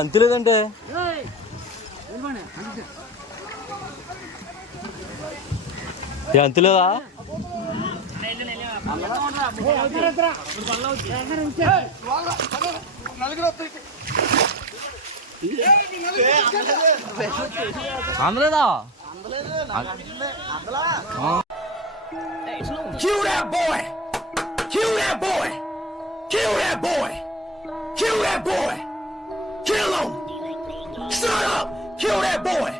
అంతలేదంటే అంతలేదా అందలేదా Kill that boy! Kill that boy! Kill that boy! Kill that boy! Kill him! Shut up! Kill that boy!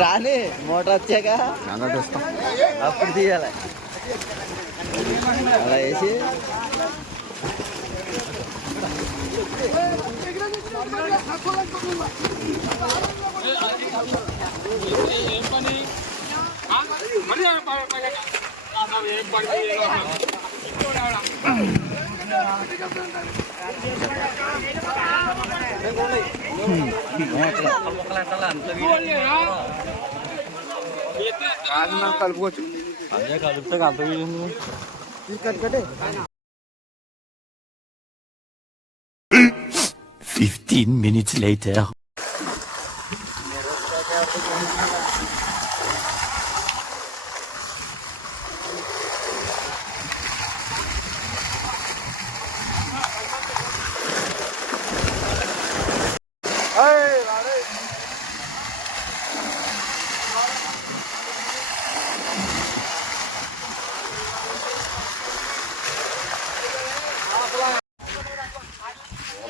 రాని motor వచ్చాక అప్పుడు తీయాలి అలా వేసి కలుపుకోవచ్చు అదే కలిపితే అంత 15 minutes later.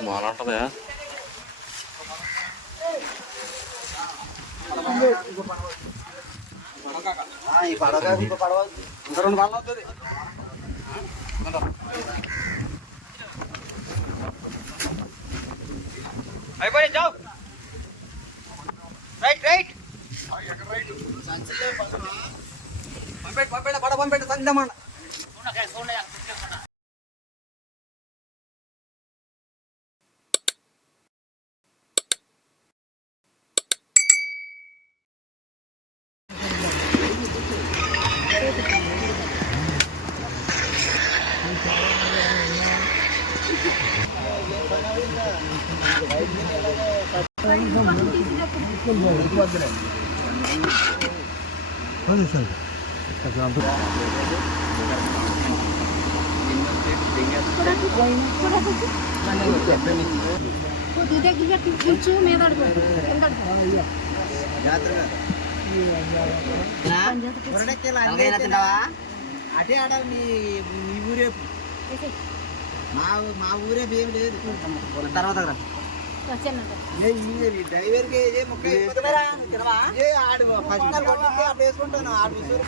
మాలంటదా ఈ పడవ ఇంకో పడవ ఇంకా 2 పడవలు అవుతుంది అయిపోయి జావ్ రైట్ రైట్ పంపెట్టు పడవ పంపెట్టు సందమన్న అటే ఆడాలి మీ ఊరే మా ఊరే ఏమి లేదు తర్వాత డ్రైవర్కి మొక్క ఆడు ఫస్ట్ అప్పుడు వేసుకుంటాను ఆడు